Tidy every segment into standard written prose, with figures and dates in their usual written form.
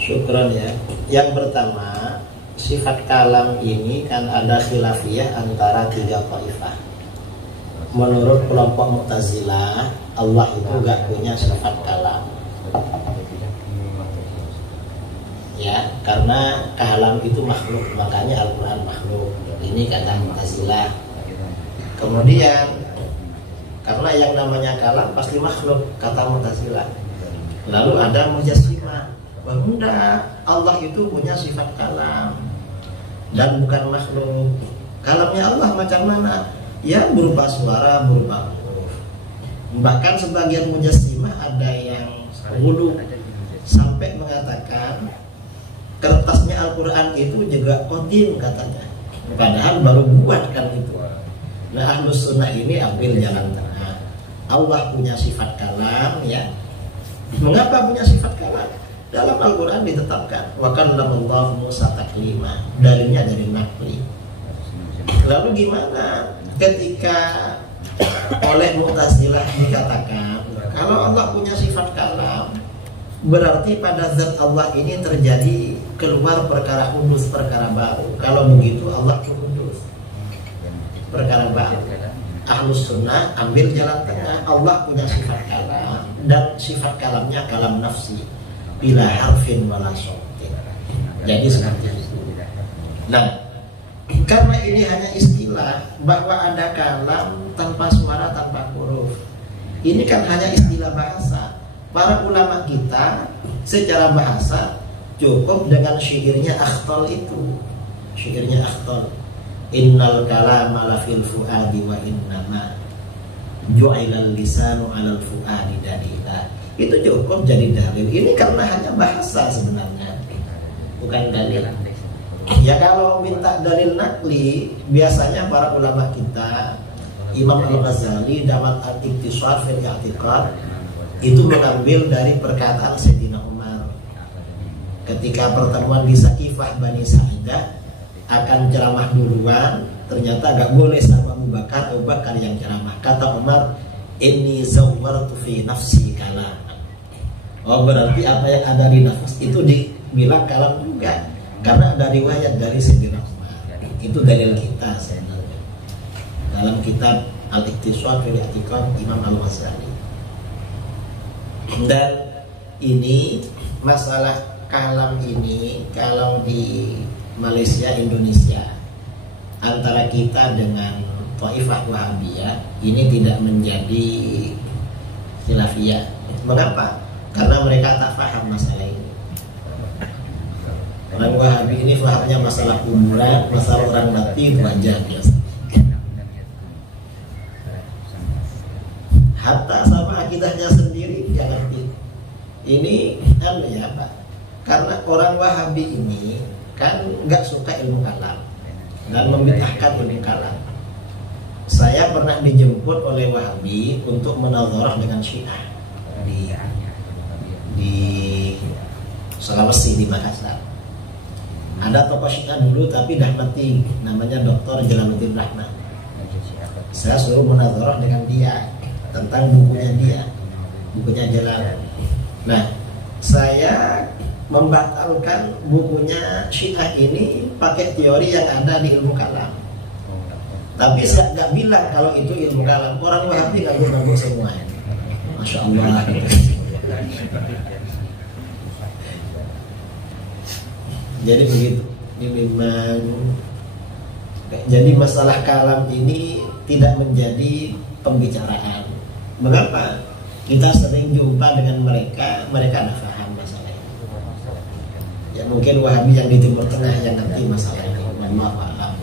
Syukron ya. Yang pertama, sifat kalam ini kan ada khilafiyah antara 3 taifah. Menurut kelompok Mu'tazilah, Allah itu gak punya sifat kalam. Ya, karena kalam itu makhluk, makanya Al-Quran makhluk. Ini kata Mu'tazilah. Kemudian karena yang namanya kalam pasti makhluk, kata Mu'tazilah. Lalu ada Mujassimah, bahwa Allah itu punya sifat kalam dan bukan makhluk. Kalamnya Allah macam mana? Ya berupa suara, berupa huruf. Bahkan sebagian Mujassimah ada yang ghulu sampai mengatakan kertasnya Al-Quran itu juga qadim katanya, padahal baru buat kan itu. Nah, Ahlus Sunnah ini ambil jalan tengah. Allah punya sifat kalam ya. Mengapa punya sifat kalam? Dalam Al-Quran ditetapkan wa kallamallahu Musa taklima. Dalilnya dari Naqli. Lalu gimana ketika oleh Mu'tazilah dikatakan kalau Allah punya sifat kalam, berarti pada zat Allah ini terjadi keluar perkara kudus, perkara baru. Kalau begitu Allah kudus, perkara baru. Ahlus Sunnah ambil jalan tengah. Allah punya sifat kalam dan sifat kalamnya kalam nafsi, bila harfin wala sautin. Jadi seperti itu. Nah, karena ini hanya istilah bahwa ada kalam tanpa suara, tanpa huruf. Ini kan hanya istilah bahasa. Para ulama kita secara bahasa cukup dengan syairnya Akhtal itu. Syairnya Akhtal. Innal kalama la fil fuadi wa innama ju'ilal lisanu 'alal fuadi dalila. Itu cukup jadi dalil. Ini karena hanya bahasa sebenarnya, bukan dalil. Ya kalau minta dalil naqli, biasanya para ulama kita, Imam Al-Ghazali dalam Al-Iqtisad fil I'tiqad itu mengambil dari perkataan Sayyidina Umar ketika pertemuan di Saqifah Bani Sa'idah, akan ceramah duluan, ternyata gak boleh sama Abu Bakar yang ceramah. Kata Umar, inni zawwartu fi nafsi kalam. Oh, berarti apa yang ada di nafas itu dibilang kalam juga, karena ada riwayat dari Sayyidina Umar. Itu dalil kita sebenarnya dalam kitab Al-Iqtisad fil I'tiqad Imam Al-Ghazali. Dan ini masalah kalam ini kalau di Malaysia, Indonesia, antara kita dengan Taifah Wahabiyah ini tidak menjadi khilafiyah. Mengapa? Karena mereka tak paham masalah ini. Orang Wahabi ini pahamnya masalah kuburan, masalah orang mati itu aja biasa. Hatta sama akidahnya sendiri dia ngerti. Ini ya Pak. Karena orang Wahabi ini kan nggak suka ilmu kalam dan membid'ahkan ilmu kalam. Saya pernah dijemput oleh Wahabi untuk menadharah dengan Syiah di Sulawesi, di Makassar. Ada tokoh Syiah dulu tapi dah mati, namanya Dr. Jalaluddin Rahman. Saya suruh menadharah dengan dia tentang bukunya Jalal. Nah, saya membatalkan bukunya Syiah ini pakai teori yang ada di ilmu kalam. Tapi saya nggak bilang kalau itu ilmu kalam. Orang Wahabi ngaku-ngaku semua. Masya Allah. Jadi begitu. Ini memang. Jadi masalah kalam ini tidak menjadi pembicaraan. Mengapa? Kita sering jumpa dengan mereka tidak paham masalah ini. Ya mungkin Wahabi yang di Timur Tengah yang ngerti masalah ini. Mohon maaf.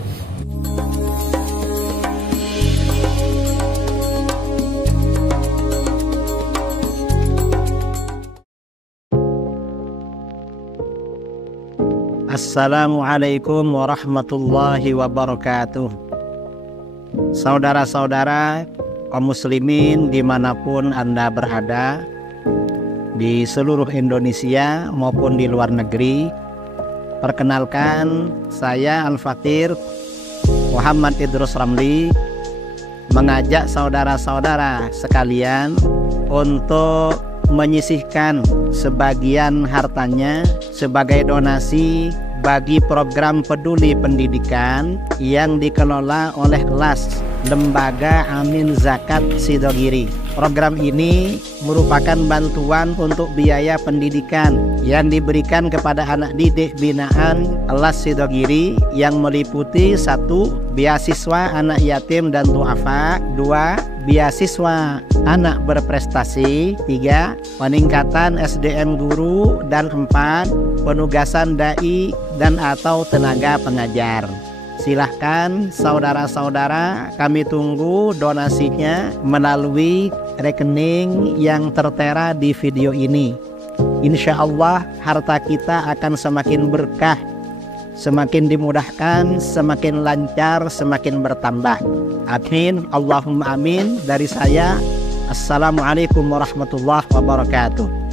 Assalamualaikum warahmatullahi wabarakatuh. Saudara-saudara kaum muslimin dimanapun Anda berada, di seluruh Indonesia maupun di luar negeri, perkenalkan saya Al-Fakir Muhammad Idrus Ramli mengajak saudara-saudara sekalian untuk menyisihkan sebagian hartanya, sebagai donasi bagi program peduli pendidikan yang dikelola oleh LAS, Lembaga Amin Zakat Sidogiri. Program ini merupakan bantuan untuk biaya pendidikan yang diberikan kepada anak didik binaan LAS Sidogiri yang meliputi 1. Beasiswa anak yatim dan duafa, 2. Beasiswa anak berprestasi, 3. Peningkatan SDM guru, dan 4. Penugasan dai dan atau tenaga pengajar. Silahkan saudara-saudara, kami tunggu donasinya melalui rekening yang tertera di video ini. Insya Allah harta kita akan semakin berkah, semakin dimudahkan, semakin lancar, semakin bertambah. Amin, Allahumma amin. Dari saya, Assalamualaikum warahmatullahi wabarakatuh.